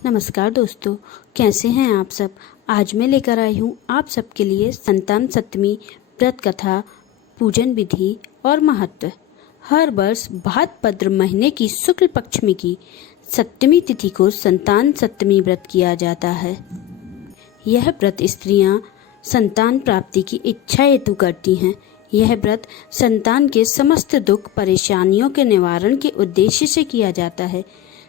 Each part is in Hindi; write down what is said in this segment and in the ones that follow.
नमस्कार दोस्तों, कैसे हैं आप सब। आज मैं लेकर आई हूँ आप सबके लिए संतान सप्तमी व्रत कथा, पूजन विधि और महत्व। हर वर्ष भाद्रपद महीने की शुक्ल पक्ष की सप्तमी तिथि को संतान सप्तमी व्रत किया जाता है। यह व्रत स्त्रियां संतान प्राप्ति की इच्छा हेतु करती हैं। यह व्रत संतान के समस्त दुख परेशानियों के निवारण के उद्देश्य से किया जाता है।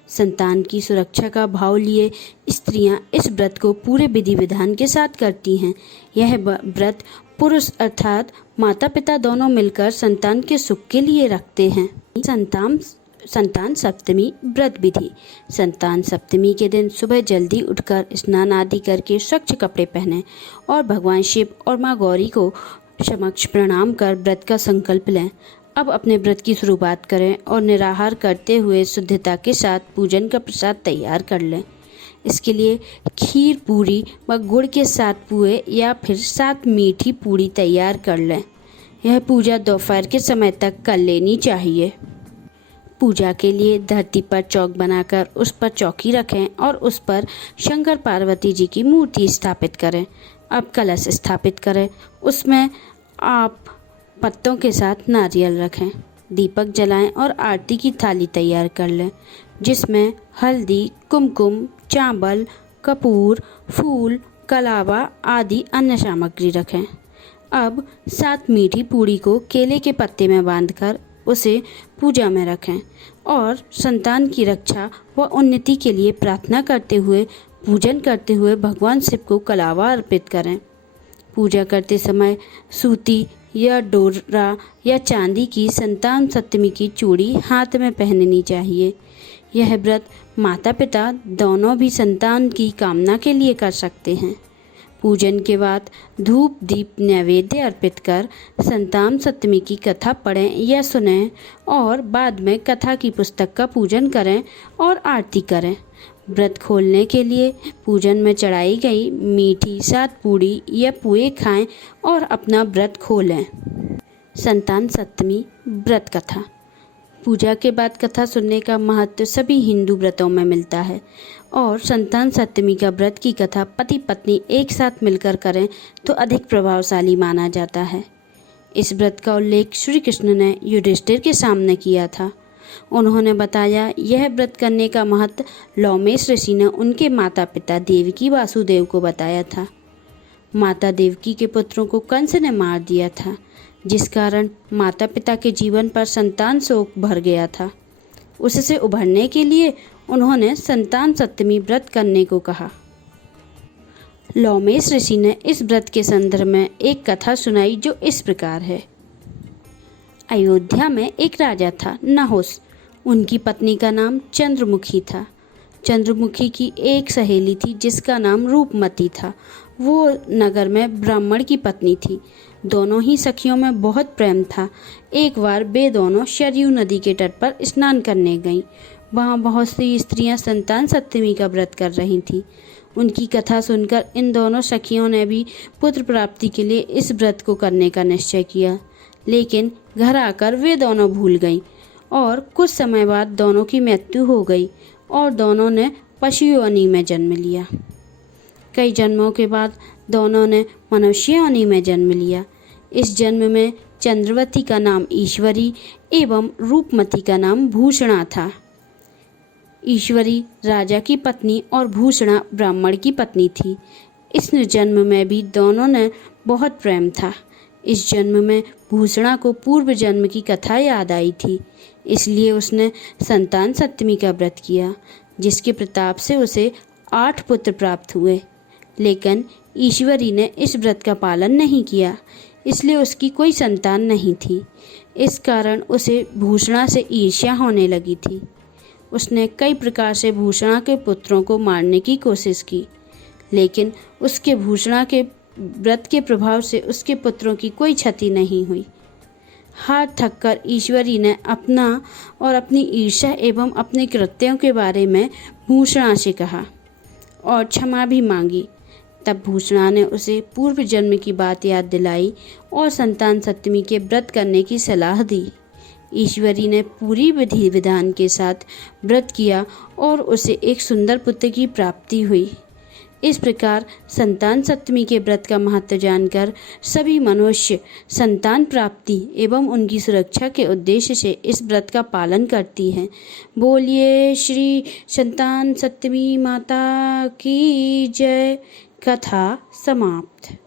संतान की सुरक्षा का भाव लिए स्त्रियां इस व्रत को पूरे विधि विधान के साथ करती हैं। यह व्रत पुरुष अर्थात माता पिता दोनों मिलकर संतान के सुख के लिए रखते हैं। संतान सप्तमी व्रत विधि। संतान सप्तमी के दिन सुबह जल्दी उठकर स्नान आदि करके स्वच्छ कपड़े पहनें और भगवान शिव और माँ गौरी को समक्ष प्रणाम कर व्रत का संकल्प लें। अब अपने व्रत की शुरुआत करें और निराहार करते हुए शुद्धता के साथ पूजन का प्रसाद तैयार कर लें। इसके लिए खीर पूरी व गुड़ के 7 पुए या फिर 7 मीठी पूरी तैयार कर लें। यह पूजा दोपहर के समय तक कर लेनी चाहिए। पूजा के लिए धरती पर चौक बनाकर उस पर चौकी रखें और उस पर शंकर पार्वती जी की मूर्ति स्थापित करें। अब कलश स्थापित करें, उसमें आप पत्तों के साथ नारियल रखें, दीपक जलाएं और आरती की थाली तैयार कर लें, जिसमें हल्दी, कुमकुम, चावल, कपूर, फूल, कलावा आदि अन्य सामग्री रखें। अब 7 मीठी पूड़ी को केले के पत्ते में बांधकर उसे पूजा में रखें और संतान की रक्षा व उन्नति के लिए प्रार्थना करते हुए पूजन करते हुए भगवान शिव को कलावा अर्पित करें। पूजा करते समय सूती या डोरा या चांदी की संतान सप्तमी की चूड़ी हाथ में पहननी चाहिए। यह व्रत माता पिता दोनों भी संतान की कामना के लिए कर सकते हैं। पूजन के बाद धूप दीप नैवेद्य अर्पित कर संतान सप्तमी की कथा पढ़ें या सुनें और बाद में कथा की पुस्तक का पूजन करें और आरती करें। व्रत खोलने के लिए पूजन में चढ़ाई गई मीठी 7 पूड़ी या पुए खाएं और अपना व्रत खोलें। संतान सप्तमी व्रत कथा। पूजा के बाद कथा सुनने का महत्व सभी हिंदू व्रतों में मिलता है और संतान सप्तमी का व्रत की कथा पति पत्नी एक साथ मिलकर करें तो अधिक प्रभावशाली माना जाता है। इस व्रत का उल्लेख श्री कृष्ण ने युधिष्ठिर के सामने किया था। उन्होंने बताया, यह व्रत करने का महत्व लौमेश ऋषि ने उनके माता पिता देवकी वासुदेव को बताया था। माता देवकी के पुत्रों को कंस ने मार दिया था, जिस कारण माता पिता के जीवन पर संतान शोक भर गया था। उससे उभरने के लिए उन्होंने संतान सप्तमी व्रत करने को कहा। लौमेश ऋषि ने इस व्रत के संदर्भ में एक कथा सुनाई जो इस प्रकार है। अयोध्या में एक राजा था, नहुस। उनकी पत्नी का नाम चंद्रमुखी था। चंद्रमुखी की एक सहेली थी जिसका नाम रूपमती था। वो नगर में ब्राह्मण की पत्नी थी। दोनों ही सखियों में बहुत प्रेम था। एक बार वे दोनों सरयू नदी के तट पर स्नान करने गईं। वहाँ बहुत सी स्त्रियां संतान सप्तमी का व्रत कर रही थीं। उनकी कथा सुनकर इन दोनों सखियों ने भी पुत्र प्राप्ति के लिए इस व्रत को करने का निश्चय किया, लेकिन घर आकर वे दोनों भूल गईं और कुछ समय बाद दोनों की मृत्यु हो गई और दोनों ने पशु योनि में जन्म लिया। कई जन्मों के बाद दोनों ने मनुष्य योनि में जन्म लिया। इस जन्म में चंद्रवती का नाम ईश्वरी एवं रूपमती का नाम भूषणा था। ईश्वरी राजा की पत्नी और भूषणा ब्राह्मण की पत्नी थी। इस जन्म में भी दोनों ने बहुत प्रेम था। इस जन्म में भूषणा को पूर्व जन्म की कथा याद आई थी, इसलिए उसने संतान सप्तमी का व्रत किया, जिसके प्रताप से उसे 8 पुत्र प्राप्त हुए। लेकिन ईश्वरी ने इस व्रत का पालन नहीं किया, इसलिए उसकी कोई संतान नहीं थी। इस कारण उसे भूषणा से ईर्ष्या होने लगी थी। उसने कई प्रकार से भूषणा के पुत्रों को मारने की कोशिश की, लेकिन उसके भूषणा के व्रत के प्रभाव से उसके पुत्रों की कोई क्षति नहीं हुई। हार थककर ईश्वरी ने अपना और अपनी ईर्ष्या एवं अपने कृत्यों के बारे में भूषणा से कहा और क्षमा भी मांगी। तब भूषणा ने उसे पूर्व जन्म की बात याद दिलाई और संतान सप्तमी के व्रत करने की सलाह दी। ईश्वरी ने पूरी विधि विधान के साथ व्रत किया और उसे एक सुंदर पुत्र की प्राप्ति हुई। इस प्रकार संतान सप्तमी के व्रत का महत्व जानकर सभी मनुष्य संतान प्राप्ति एवं उनकी सुरक्षा के उद्देश्य से इस व्रत का पालन करती हैं। बोलिए श्री संतान सप्तमी माता की जय। कथा समाप्त।